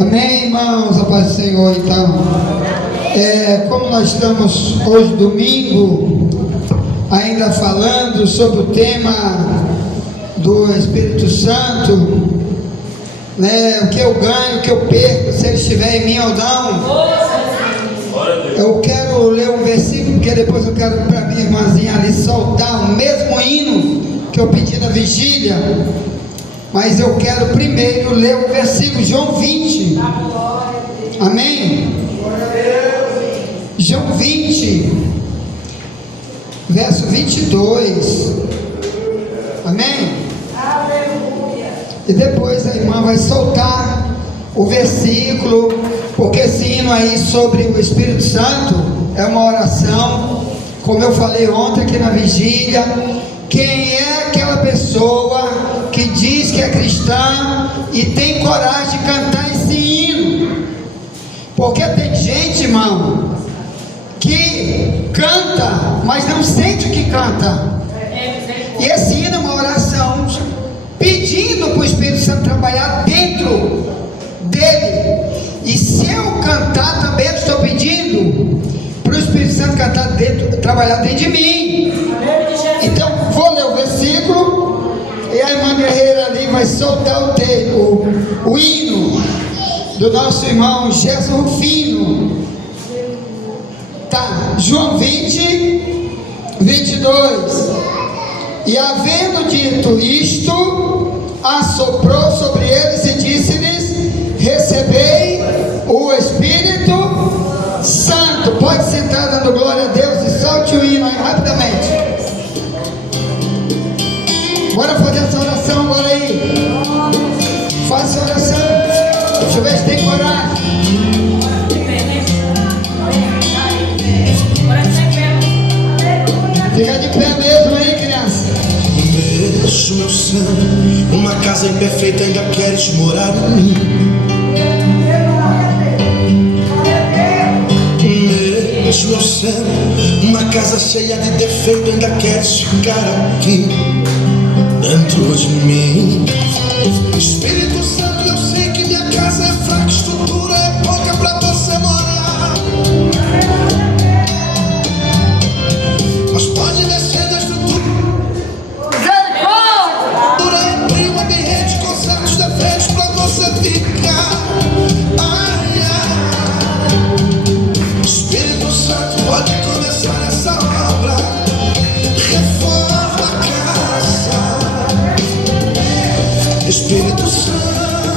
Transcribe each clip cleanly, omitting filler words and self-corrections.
Amém, irmãos, a paz do Senhor. Então, como nós estamos hoje domingo, ainda falando sobre o tema do Espírito Santo, né? O que eu ganho, o que eu perco, se ele estiver em mim ou não. Eu quero ler um versículo, porque depois eu quero para minha irmãzinha ali soltar o mesmo hino que eu pedi na vigília. Mas eu quero primeiro ler o versículo, João 20. Amém? João 20, verso 22. Amém? E depois a irmã vai soltar o versículo, porque esse hino aí sobre o Espírito Santo é uma oração, como eu falei ontem aqui na vigília. Quem é aquela pessoa que diz que é cristã e tem coragem de cantar esse hino? Porque tem gente, irmão, que canta, mas não sente o que canta. E esse hino é uma oração pedindo para o Espírito Santo trabalhar dentro dele. E se eu cantar também, eu estou pedindo para o Espírito Santo cantar dentro, trabalhar dentro de mim. Então vou ler o versículo e a irmã Guerreira ali vai soltar o hino do nosso irmão Gerson Rufino. Tá, João 20, 22. E havendo dito isto, assoprou sobre eles e disse-lhes: recebei o Espírito Santo. Pode sentar dando glória a Deus e solte o hino aí rapidamente. Bora fazer essa oração agora aí. Faça a oração. Deixa eu ver se tem coragem. Fica de pé mesmo aí, criança. Mesmo meu sangue, uma casa imperfeita, ainda queres morar em mim. Mesmo meu sangue, uma casa cheia de defeito, ainda queres ficar aqui dentro de mim. Espírito Santo, eu sei que minha casa é fraca, estrutura é pouca pra você morar, mas pode descer na estrutura. Abrir um ambiente com certos defeitos pra você ficar. Ai, ai. Espírito Santo, pode começar essa obra. Reforma a casa. Espírito Santo,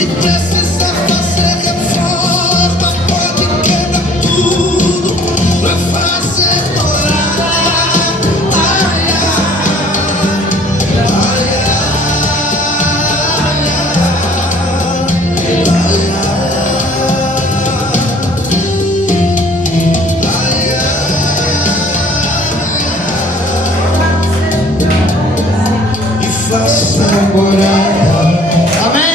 Se precisar fazer reforma, pode quebrar tudo pra fazer orar. Ai, ai, e faça morada. Amém?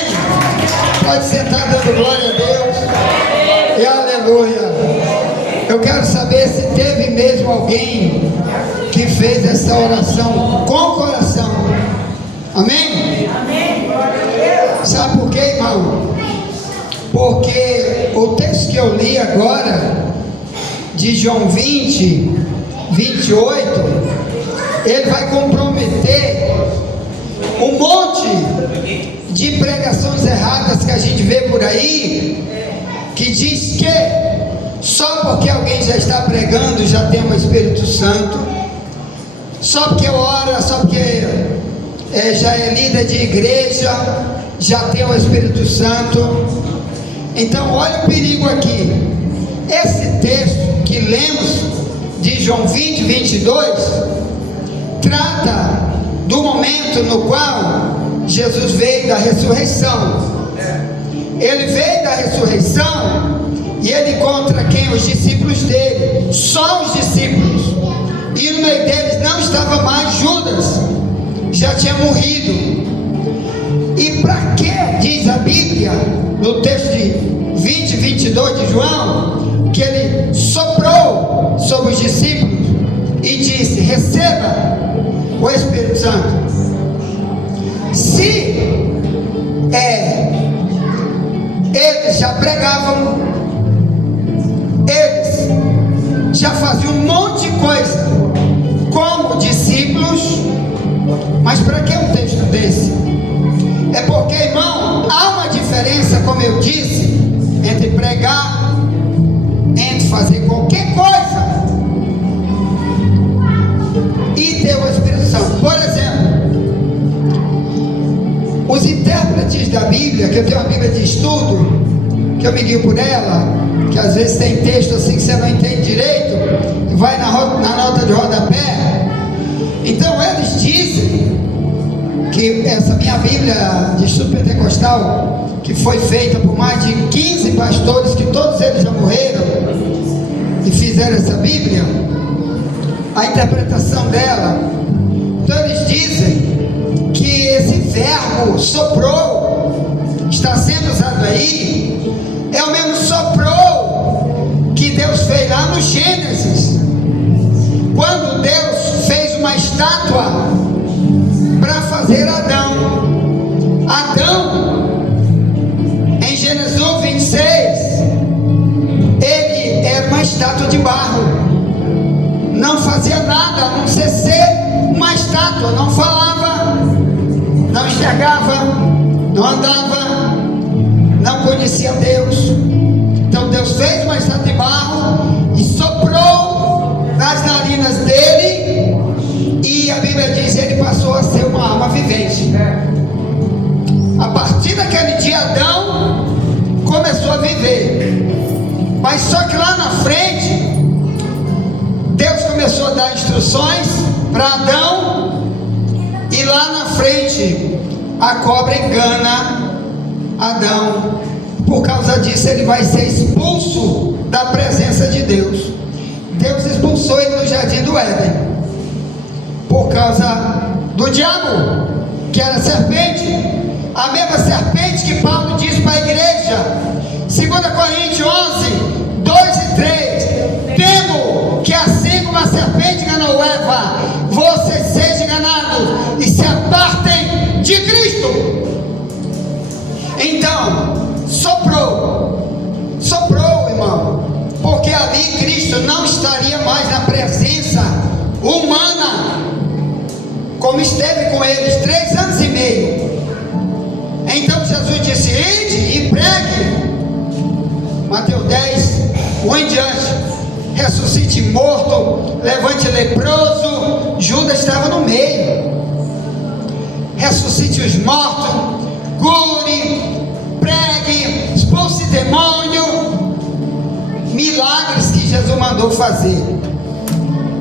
Pode sentar dando glória a Deus. E aleluia. Eu quero saber se teve mesmo alguém que fez essa oração com o coração. Amém? Sabe por quê, irmão? Porque o texto que eu li agora, de João 20, 28, ele vai comprometer um monte de pregações erradas que a gente vê por aí, que diz que só porque alguém já está pregando já tem o Espírito Santo, só porque ora, só porque já é líder de igreja, já tem o Espírito Santo. Então olha o perigo aqui. Esse texto que lemos de João 20, 22 trata do momento no qual Jesus veio da ressurreição. Ele veio da ressurreição e ele encontra quem? Os discípulos dele, só os discípulos, e no meio deles não estava mais Judas, já tinha morrido. E para que diz a Bíblia no texto de 20, 22 de João, que ele soprou sobre os discípulos e disse: receba o Espírito Santo. Se eles já pregavam, eles já faziam um monte de coisa como discípulos, mas para que um texto desse? É porque, irmão, há uma diferença, como eu disse, entre pregar, entre fazer qualquer coisa e ter o Espírito Santo. Por exemplo, os intérpretes da Bíblia, que eu tenho uma Bíblia de estudo, que eu me guio por ela, que às vezes tem texto assim que você não entende direito, e vai na nota de rodapé. Então eles dizem que essa minha Bíblia de estudo pentecostal, que foi feita por mais de 15 pastores, que todos eles já morreram e fizeram essa Bíblia, a interpretação dela, então eles dizem que esse verbo soprou, está sendo usado aí, é o mesmo soprou que Deus fez lá no Gênesis, quando Deus fez uma estátua para fazer Adão. Em Gênesis 1, 26, ele era uma estátua de barro, não fazia nada, a não ser uma estátua, não falava, não enxergava, não andava, não conhecia Deus. Então Deus fez uma estátua de barro e soprou nas narinas dele, e a Bíblia diz que ele passou a ser uma alma vivente. A partir daquele dia, Adão começou a viver. Mas só que lá na frente, Deus começou a dar instruções para Adão, e lá na frente a cobra engana Adão. Por causa disso ele vai ser expulso da presença de Deus. Deus expulsou ele do jardim do Éden por causa do diabo, que era a serpente, a mesma serpente que Paulo diz para a igreja, 2 Coríntios 11, 2 e 3, temo que assim como a serpente enganou Eva, vocês sejam enganados e se apartem de Cristo. Então, soprou, irmão, porque ali Cristo não estaria mais na presença humana, como esteve com eles 3 anos e meio. Então Jesus disse: ide e pregue, Mateus 10, 1 em diante, ressuscite morto, levante leproso. Judas estava no meio. Ressuscite os mortos, cure, pregue o mandou fazer.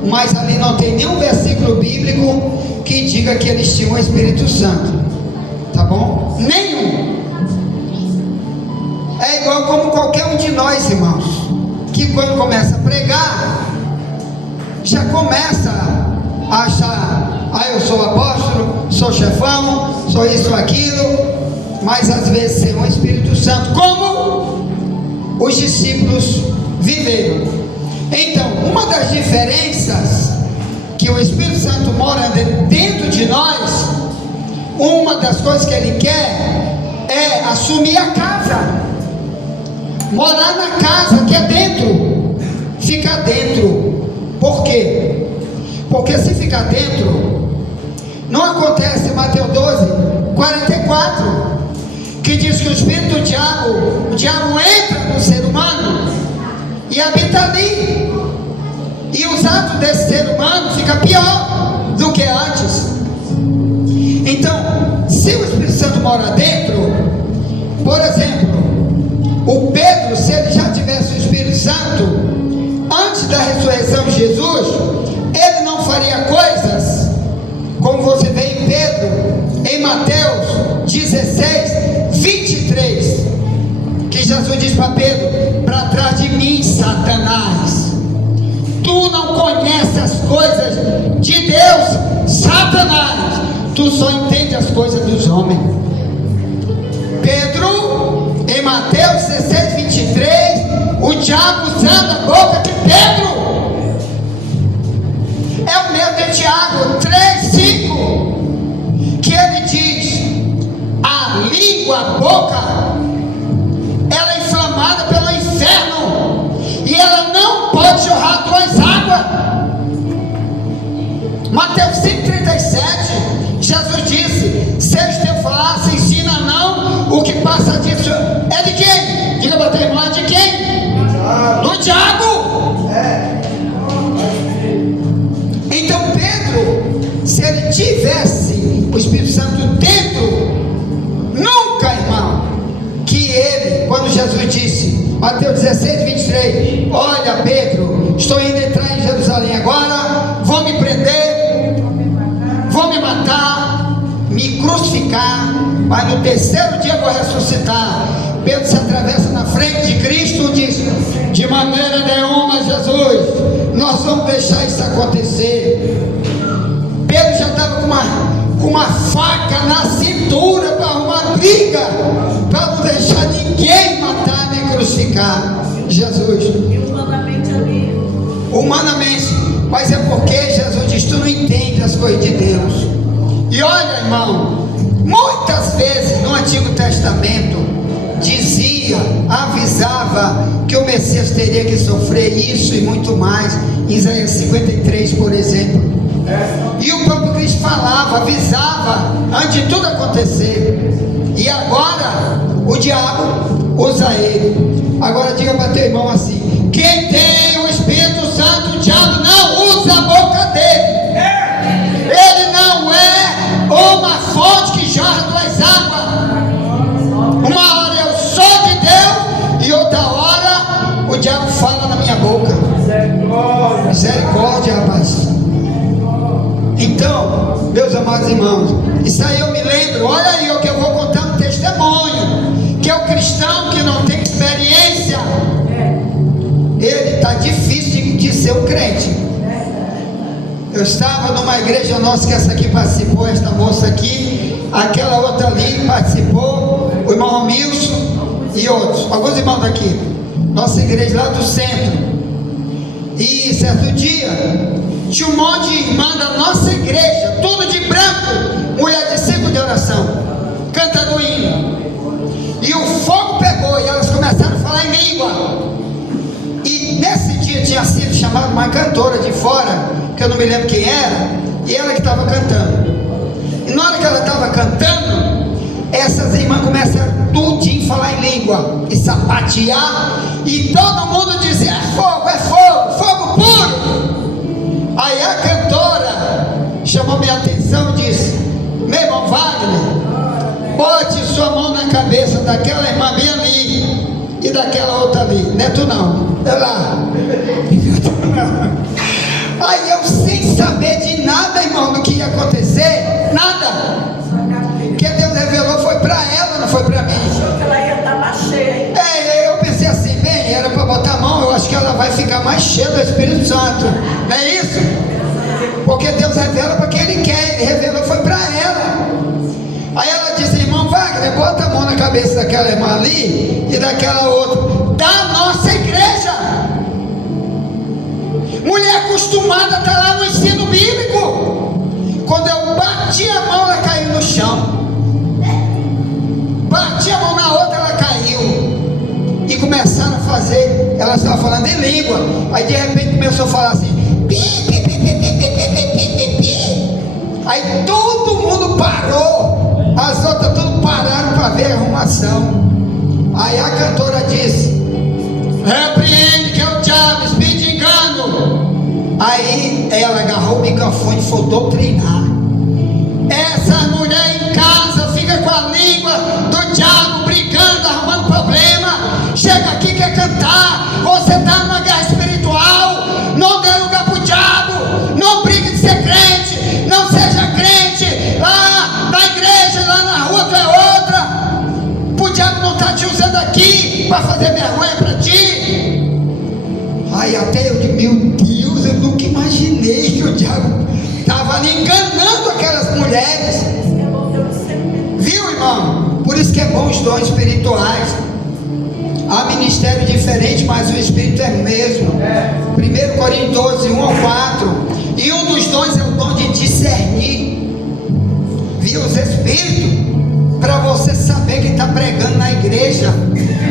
Mas ali não tem nenhum versículo bíblico que diga que eles tinham o Espírito Santo, tá bom? Nenhum. É igual como qualquer um de nós, irmãos, que quando começa a pregar, já começa a achar: ah, eu sou apóstolo, sou chefão, sou isso ou aquilo, mas às vezes sem o Espírito Santo, como os discípulos viveram. Então, uma das diferenças que o Espírito Santo mora dentro de nós, uma das coisas que ele quer é assumir a casa, morar na casa que é dentro, ficar dentro. Por quê? Porque se ficar dentro, não acontece Mateus 12, 44, que diz que o espírito do diabo entra no ser humano e habita ali, e os atos desse ser humano ficam pior do que antes. Então, se o Espírito Santo mora dentro, por exemplo, o Pedro, se ele já tivesse o Espírito Santo antes da ressurreição de Jesus, ele não faria coisas como você vê em Pedro, em Mateus 16, 23, que Jesus diz para Pedro: para trás de mim, Satanás, tu não conheces as coisas de Deus, Satanás, tu só entende as coisas dos homens. Pedro, em Mateus 16, 23, o diabo usando a boca de Pedro. É o mesmo de Tiago 3, 5, que ele diz: a língua, a boca, ela é inflamada pelo inferno, e ela não pode jorrar duas águas. Mateus 5,37, Jesus disse: se os teus falar, se ensina não, o que passa disso é de quem? Diga para o teu irmão: é de quem? Do diabo. Então Pedro, se ele tivesse o Espírito Santo dentro, nunca, irmão, que ele, quando Jesus disse, Mateus 16, 23, olha Pedro, estou indo entrar em Jerusalém agora, vou me prender, vou me matar, me crucificar, mas no terceiro dia vou ressuscitar. Pedro se atravessa na frente de Cristo e diz: de maneira nenhuma, Jesus, nós vamos deixar isso acontecer. Pedro já estava com uma faca na cintura para arrumar briga, para não deixar ninguém matar nem crucificar Jesus. Humanamente, mas é porque Jesus diz: tu não entende as coisas de Deus. E olha, irmão, muitas vezes no Antigo Testamento dizia, avisava que o Messias teria que sofrer isso e muito mais. Isaías 53, por exemplo. E o próprio Cristo falava, avisava antes de tudo acontecer. E agora o diabo usa ele. Agora diga para teu irmão assim: quem tem o Espírito Santo, o diabo não usa a boca dele. Ele não é uma fonte que jorra duas águas. Uma hora eu sou de Deus e outra hora o diabo fala na minha boca. Misericórdia, rapaz. Então, meus amados irmãos, isso aí eu me lembro. Olha aí o que eu vou contar um testemunho, que é o cristão que não tem experiência, ele está difícil de ser um crente. Eu estava numa igreja nossa, que essa aqui participou, esta moça aqui, aquela outra ali participou, o irmão Romilson e outros, alguns irmãos daqui, nossa igreja lá do centro. E certo dia tinha um monte de irmã da nossa igreja, tudo de branco, mulher de ciclo de oração, cantando hino, e o fogo pegou e elas começaram a falar em língua. E nesse dia tinha sido chamada uma cantora de fora, que eu não me lembro quem era, e ela que estava cantando. E na hora que ela estava cantando, essas irmãs começaram tudinho a falar em língua e sapatear, e todo mundo dizia: é fogo, fogo puro. Aí a cantora chamou minha atenção e disse: meu irmão Wagner, bote sua mão na cabeça daquela irmã bem ali e daquela outra ali. Não é tu não, é lá. Aí eu, sem saber de nada, irmão, do que ia acontecer, nada. O que Deus revelou foi para ela, não foi para mim. Achou que ela ia estar mais cheia. Eu pensei assim, bem, era para botar a mão, eu acho que ela vai ficar mais cheia do Espírito Santo. Não é isso? Porque Deus revela para quem Ele quer, Ele revelou foi para ela. Aí ela disse, irmão Wagner, bota a mão na cabeça daquela irmã ali e daquela outra, da nossa igreja. Mulher acostumada a estar lá no ensino bíblico. Quando eu bati a mão, ela caiu no chão. Bati a mão na outra, ela caiu. E começaram a fazer, ela estava falando em língua. Aí de repente começou a falar assim, pi, pi, pi, pi, pi, pi, pi, pi, pi. Aí todo mundo parou, as outras tudo pararam para ver a arrumação. Aí a cantora disse, repreende que é o diabo, espírito de engano. Aí ela agarrou o microfone e foi doutrinar. Essa mulher em casa fica com a língua do diabo, brigando, arrumando problema. Chega aqui, quer cantar. Você está numa guerra espiritual. Não dê lugar para o diabo. Não brigue de ser crente. Não seja crente. Lá na igreja, lá na rua, tu é outra. O diabo não está te usando aqui para fazer vergonha para ti. Aí até eu digo, meu Deus, eu nunca imaginei que o diabo estava ali enganando aquelas mulheres. Viu, irmão? Por isso que é bom os dons espirituais. Há ministério diferente, mas o Espírito é o mesmo. 1 Coríntios 12, 1 ao 4. E um dos dons é o dom de discernir. Viu? Os Espíritos. Para você saber quem está pregando na igreja.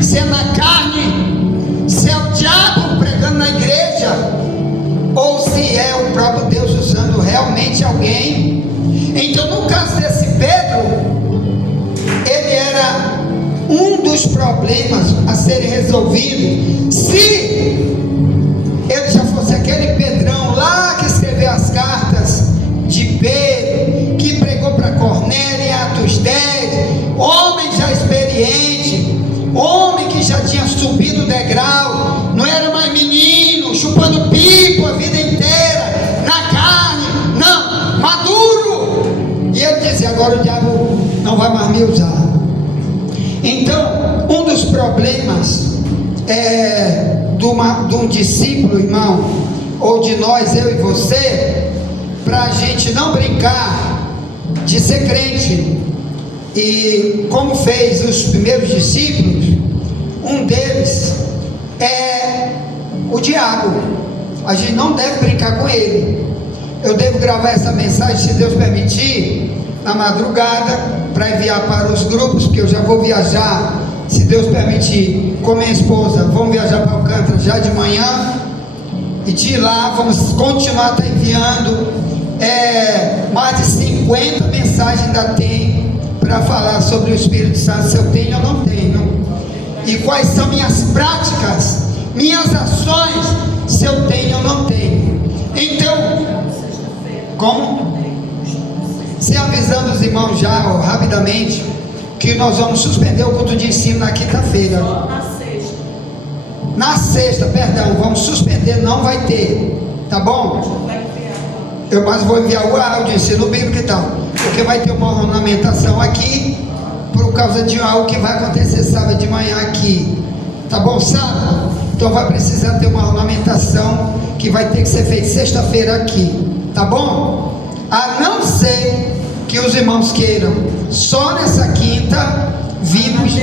Se é na carne, se é o diabo pregando na igreja, ou se é o próprio Deus usando realmente alguém. Então no caso desse Pedro, ele era um dos problemas a serem resolvidos. Se ele já fosse aquele Pedrão lá que escreveu as cartas de Pedro, que pregou para Cornélio em Atos 10, homem já experiente, homem que já tinha subido o degrau, não era mais menino, chupando pipo a vida inteira, na carne, não, maduro. E ele disse, agora o diabo não vai mais me usar. Então, um dos problemas de um discípulo, irmão, ou de nós, eu e você, para a gente não brincar de ser crente, e como fez os primeiros discípulos, um deles é o diabo. A gente não deve brincar com ele. Eu devo gravar essa mensagem, se Deus permitir, na madrugada, para enviar para os grupos, porque eu já vou viajar, se Deus permitir, com minha esposa. Vamos viajar para Alcântara já de manhã, e de lá vamos continuar enviando. Mais de 50 mensagens ainda tem para falar sobre o Espírito Santo, se eu tenho ou não tenho, e quais são minhas práticas, minhas ações, se eu tenho ou não tenho. Então, como? Se avisando os irmãos já, rapidamente, que nós vamos suspender o culto de ensino na quinta-feira. Na sexta, perdão, vamos suspender, não vai ter, tá bom? Eu mais vou enviar o áudio, ensino bíblico e tal, porque vai ter uma ornamentação aqui, por causa de algo que vai acontecer sábado de manhã aqui, tá bom, sábado? Então vai precisar ter uma ornamentação que vai ter que ser feita sexta-feira aqui, tá bom? A não ser que os irmãos queiram só nessa quinta vimos.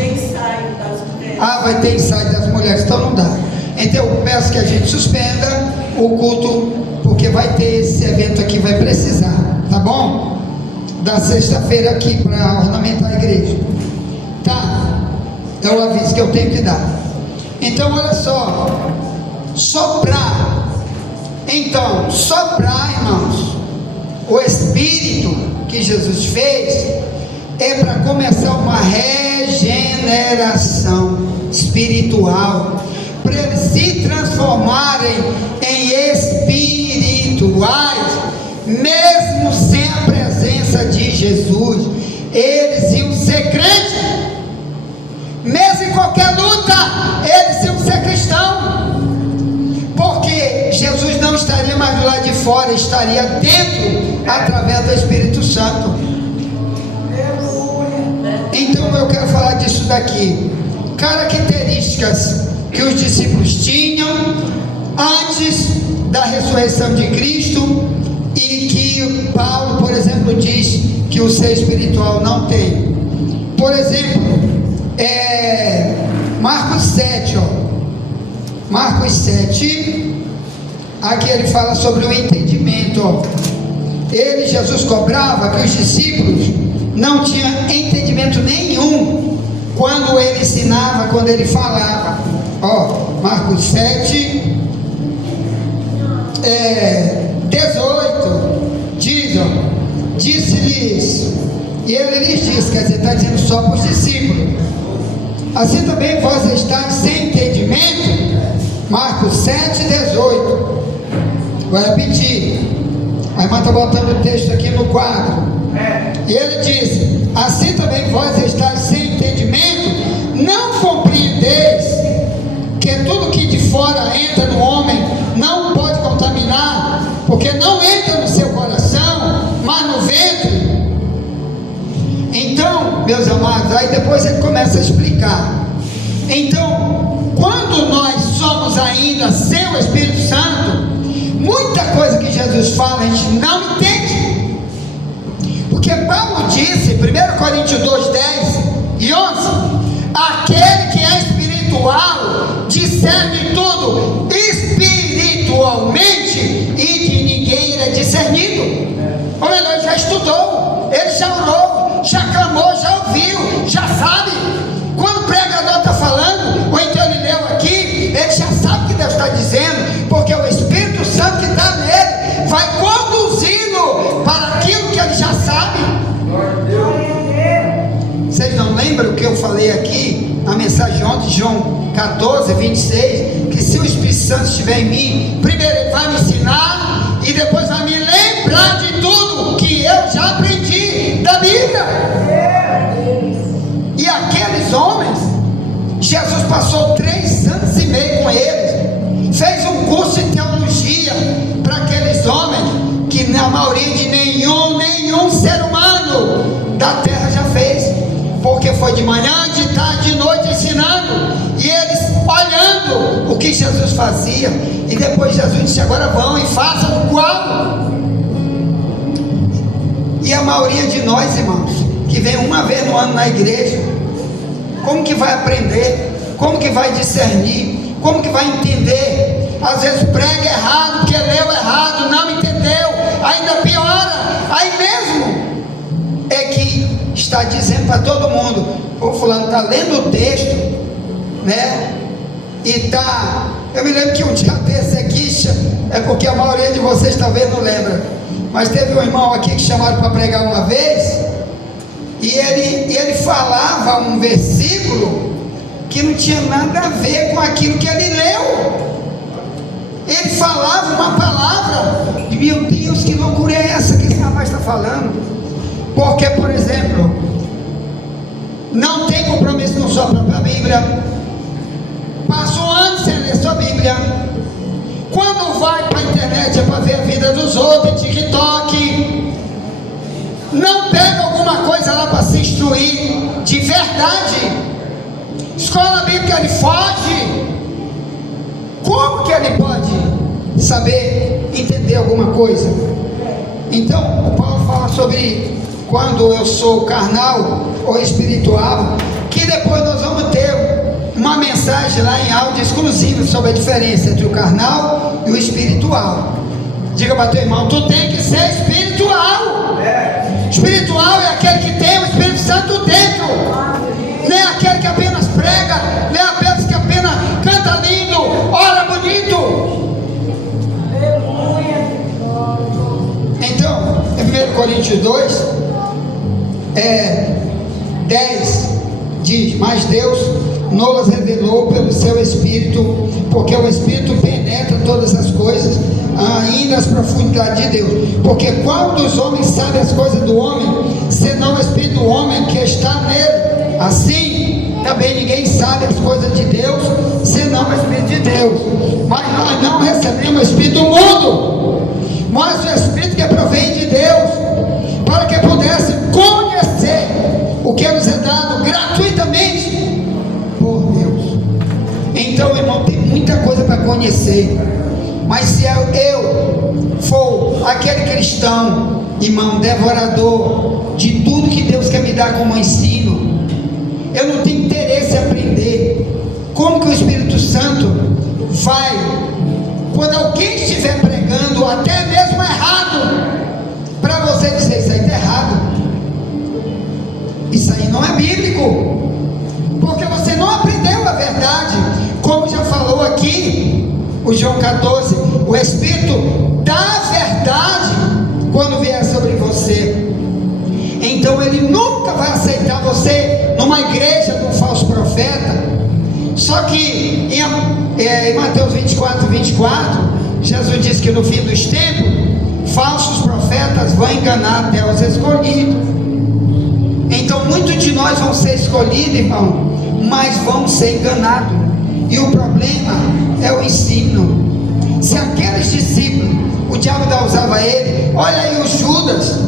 Vai ter ensaio das mulheres, então não dá. Então eu peço que a gente suspenda o culto, porque vai ter esse evento aqui, vai precisar, tá bom? Da sexta-feira aqui para ornamentar a igreja, tá? É o aviso que eu tenho que dar. Então olha só, soprar. Então, soprar, irmãos, o Espírito que Jesus fez é para começar uma regeneração espiritual, para eles se transformarem em espirituais, mesmo sem a presença de Jesus. Eles iam ser crentes, mesmo qualquer luta, eles se ser cristão, porque Jesus não estaria mais do lado de fora, estaria dentro, através do Espírito Santo. Então eu quero falar disso daqui, características que os discípulos tinham antes da ressurreição de Cristo e que Paulo, por exemplo, diz que o ser espiritual não tem. Por exemplo, Marcos 7, Marcos 7, aqui ele fala sobre o entendimento. Jesus cobrava que os discípulos não tinham entendimento nenhum quando ele ensinava, quando ele falava. Marcos 7, 18, disse-lhes, e ele lhes disse, quer dizer, está dizendo só para os discípulos, assim também vós estáis sem entendimento. Marcos 7, 18, vou repetir, a irmã está botando o texto aqui no quadro, e ele disse, assim também vós estáis sem entendimento, não compreendeis que tudo que de fora entra no homem não pode contaminar, porque não entra no seu coração, mas no ventre. Então, meus amados, aí depois ele começa a explicar. Então, quando nós somos ainda sem o Espírito Santo, muita coisa que Jesus fala a gente não entende, porque Paulo disse, 1 Coríntios 2, 10 e 11, aquele que é espiritual discerne tudo espiritualmente, e de ninguém ele é discernido. Ou melhor, ele já estudou, ele já orou, já clamou, já ouviu, já sabe. Quando o pregador está falando, ou então ele leu aqui, ele já sabe o que Deus está dizendo, porque o Espírito Santo que está nele vai conduzindo para aquilo que ele já sabe. Vocês não lembram o que eu falei aqui na mensagem ontem, João 14, 26, que se o Espírito Santo estiver em mim, primeiro ele vai me ensinar e depois vai me lembrar de tudo que eu já aprendi da Bíblia. E aqueles homens, Jesus passou 3 anos e meio com eles, fez um curso de teologia para aqueles homens, que na maioria de nenhum ser humano da terra já fez, porque foi de manhã, de tarde, de noite ensinando, e eles olhando o que Jesus fazia, e depois Jesus disse, agora vão e façam igual. E a maioria de nós, irmãos, que vem uma vez no ano na igreja, como que vai aprender? Como que vai discernir? Como que vai entender? Às vezes prega errado, porque leu errado, não entendeu, ainda piora. Aí mesmo é que está dizendo para todo mundo, o fulano está lendo o texto, né? E tá, eu me lembro que um dia desse aqui, é porque a maioria de vocês talvez não lembra, mas teve um irmão aqui que chamaram para pregar uma vez, e ele falava um versículo que não tinha nada a ver com aquilo que ele leu. Ele falava uma palavra, e meu Deus, que loucura é essa que esse rapaz está falando? Porque, por exemplo, não tem compromisso com sua própria Bíblia, passa um ano sem ler sua Bíblia, quando vai para a internet é para ver a vida dos outros, TikTok, não pega alguma coisa lá para se instruir de verdade, escola bíblica ele foge. Como que ele pode saber, entender alguma coisa? Então, o Paulo fala sobre quando eu sou carnal ou espiritual, que depois nós vamos ter uma mensagem lá em áudio exclusiva sobre a diferença entre o carnal e o espiritual. Diga para teu irmão, tu tem que ser espiritual. Espiritual é aquele que tem o Espírito Santo dentro, não é aquele que apenas prega, não é aquele que apenas canta lindo, ora bonito. Então, em 1 Coríntios 2, 10 diz, mas Deus nos revelou pelo seu Espírito, porque o Espírito penetra todas as coisas, ainda as profundidades de Deus, porque qual dos homens sabe as coisas do homem, senão o Espírito do homem que está nele? Assim também ninguém sabe as coisas de Deus, senão o Espírito de Deus. Mas nós não recebemos o Espírito do mundo, mas o Espírito que provém de Deus, para que pudesse conhecer o que nos é dado gratuitamente por Deus. Então, irmão, tem muita coisa para conhecer, mas se eu for aquele cristão, irmão, devorador de tudo que Deus quer me dar como ensino, eu não tenho interesse em aprender como que o Espírito Santo vai, quando alguém estiver pregando, até mesmo errado, para você dizer: isso aí está errado, isso aí não é bíblico, porque você não aprendeu a verdade. Como já falou aqui o João 14, o Espírito da verdade, quando vier sobre você, então ele nunca vai aceitar você numa igreja com um falso profeta. Só que em Mateus 24, Jesus disse que no fim dos tempos, falsos profetas vão enganar até os escolhidos. Então muitos de nós vão ser escolhidos, irmão, mas vão ser enganados. E o problema é o ensino. Se aqueles discípulos, o diabo ainda usava ele, olha aí o Judas,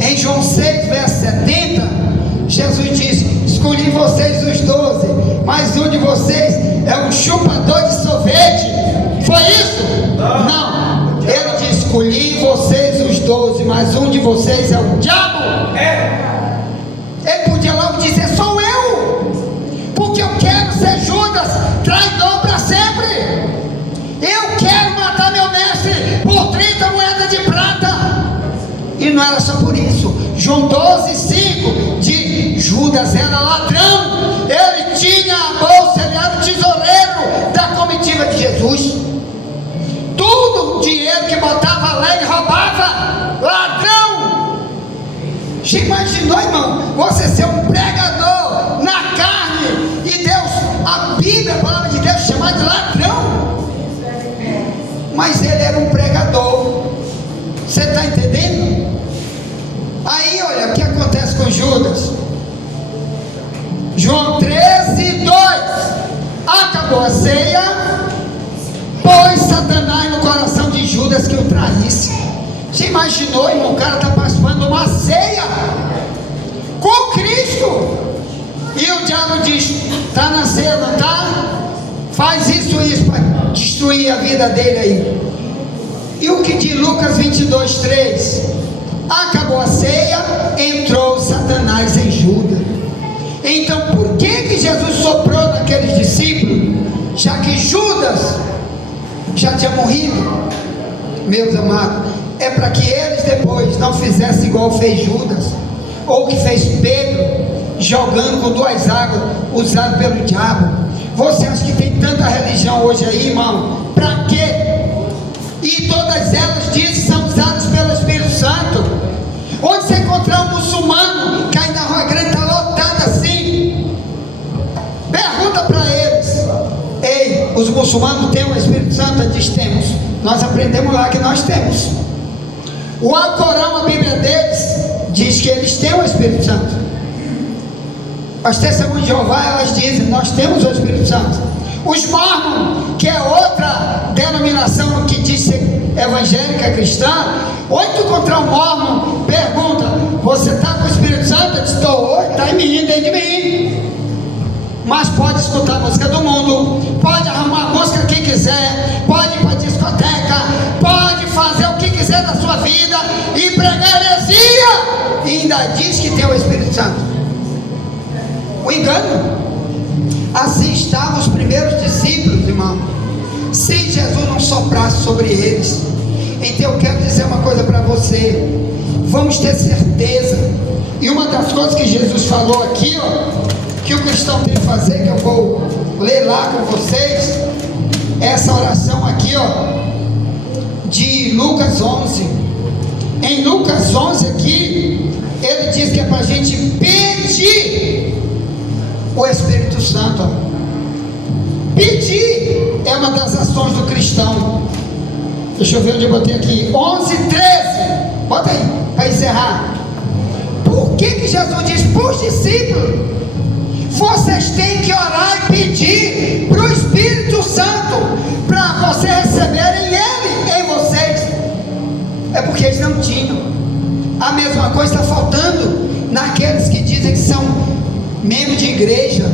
em João 6, verso 70, Jesus disse: escolhi vocês os 12, mas um de vocês é um chupador de sorvete. Foi isso? Não. Ele disse: escolhi vocês os 12, mas um de vocês é o diabo. Ele podia logo dizer: sou eu, porque eu quero ser Judas, traidor para sempre. Eu quero matar meu mestre por 30 moedas de prata. E não era só por isso. João 12:5 de Judas era ladrão, ele tinha a bolsa, ele era o tesoureiro da comitiva de Jesus. Tudo o dinheiro que botava lá ele roubava. Ladrão. Já imaginou, irmão, você ser um pregador na carne e Deus, a Bíblia, a palavra de Deus, chamar de ladrão? Mas ele era um pregador. Você está entendendo? Aí olha o que acontece com Judas. João 13:2. Acabou a ceia, pôs Satanás no coração de Judas que o traísse. Você imaginou, irmão, o cara está participando de uma ceia com Cristo, e o diabo diz: está na ceia, não está? Faz isso para destruir a vida dele aí. E o que diz Lucas 22:3? Acabou a ceia, entrou Satanás em Judas. Então por que Jesus soprou naqueles discípulos, já que Judas já tinha morrido? Meus amados, é para que eles depois não fizessem igual fez Judas, ou que fez Pedro, jogando com 2 águas, usado pelo diabo. Você acha que tem tanta religião hoje aí, irmão? Para quê? E todas elas dizem são usadas pelo Espírito Santo. Onde você encontrar um muçulmano que aí na Rua Grande está lotado assim, pergunta para eles: ei, os muçulmanos têm o Espírito Santo? Eles dizem: temos. Nós aprendemos lá que nós temos. O Alcorão, a Bíblia deles, diz que eles têm o Espírito Santo. As Testemunhas de Jeová, elas dizem: nós temos o Espírito Santo. Os Mormons, que é outra denominação que diz ser evangélica cristã, onde tu encontrar um Mormon, pergunta: você está com o Espírito Santo? Eu disse: estou. Está em mim, dentro de mim. Mas pode escutar a música do mundo, pode arrumar a música que quiser, pode ir para a discoteca, pode fazer o que quiser da sua vida e pregar heresia, e ainda diz que tem o Espírito Santo. O engano. Assim estavam os primeiros discípulos, irmão, se Jesus não soprasse sobre eles. Então eu quero dizer uma coisa para você: vamos ter certeza. E uma das coisas que Jesus falou aqui, ó, que o cristão tem que fazer, que eu vou ler lá com vocês, é essa oração aqui, ó, de Lucas 11. Em Lucas 11 aqui, ele diz que é para a gente pedir o Espírito Santo. Ó. Pedir é uma das ações do cristão. Deixa eu ver onde eu botei aqui. 11:13. Bota aí, para encerrar. Por que Jesus diz para os discípulos: vocês têm que orar e pedir para o Espírito Santo, para vocês receberem Ele em vocês. É porque eles não tinham. A mesma coisa está faltando naqueles que dizem que são membros de igreja,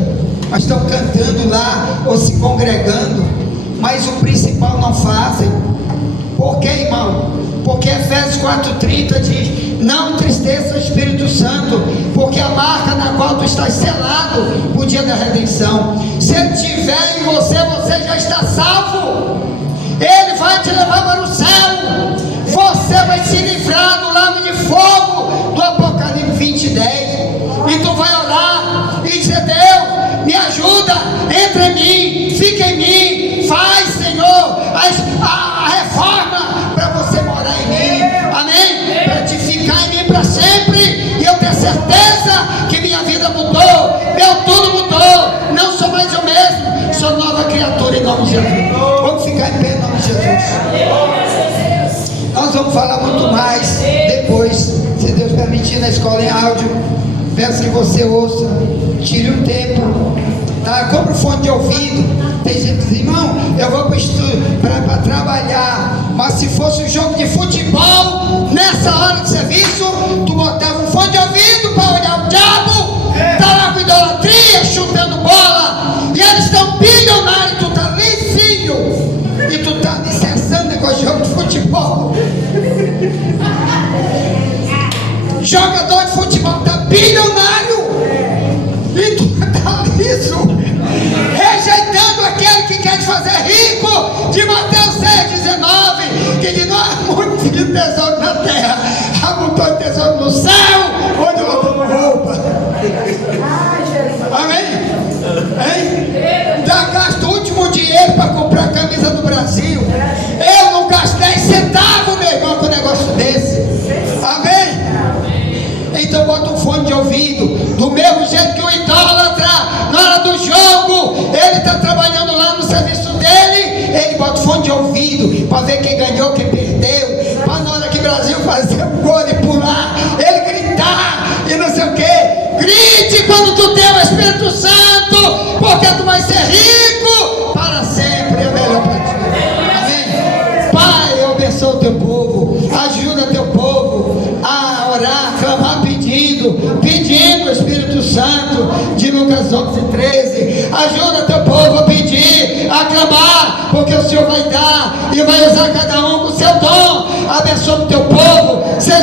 mas estão cantando lá ou se congregando, mas o principal não fazem. Por quê, irmão? Porque Efésios 4,30 diz: não entristeça o Espírito Santo, porque a marca na qual tu estás selado o dia da redenção. Se ele estiver em você, você já está salvo. Ele vai te levar para o céu. Você vai se livrar do lago de fogo do Apocalipse 20:10. E tu vai orar e dizer: Deus, me ajuda, entra em mim, fica em mim, faz, Senhor, a reforma para você morar em mim, amém? Para te ficar em mim para sempre, e eu tenho certeza que minha vida mudou, meu tudo mudou, não sou mais eu mesmo, sou nova criatura em nome de Jesus. Vamos ficar em pé em nome de Jesus. Nós vamos falar muito mais depois, se Deus permitir, na escola em áudio. Peço que você ouça, tire um tempo, tá? Compre um fone de ouvido. Tem gente que diz: irmão, eu vou para trabalhar, mas se fosse um jogo de futebol, nessa hora de serviço, tu botava um fone de ouvido para olhar o diabo, tá lá com idolatria, chutando bola, e eles estão bilionários, tu tá ali, filho, e tu tá alicerçando com o jogo de futebol. Jogador de futebol tá bilionário, e tu tá liso, rejeitando aquele que quer te fazer rico, de Mateus 6,19, que de nós muito de tesouro na terra, há muito tesouro no céu, onde nós damos roupa. Amém? Hein? Já gasto o último dinheiro para comprar a camisa do Brasil. Eu não gasto 10 centavos, meu irmão, com um negócio desse. Amém? Então bota um fone de ouvido, do mesmo jeito que o idólatra, na hora do jogo, ele está trabalhando lá no serviço dele, ele bota o fone de ouvido, para ver quem ganhou, quem perdeu, para na hora que o Brasil fazer um gol e pular, ele gritar, e não sei o que. Grite quando tu tem o Espírito Santo, porque tu vai ser rico para sempre, é melhor para ti. Amém? Pai, eu abençoo o teu povo, ajuda teu povo a orar, clamar, pedindo o Espírito Santo de Lucas 11:13. Ajuda teu povo a pedir, a clamar, porque o Senhor vai dar e vai usar cada um com o seu dom. Abençoa o teu povo, seja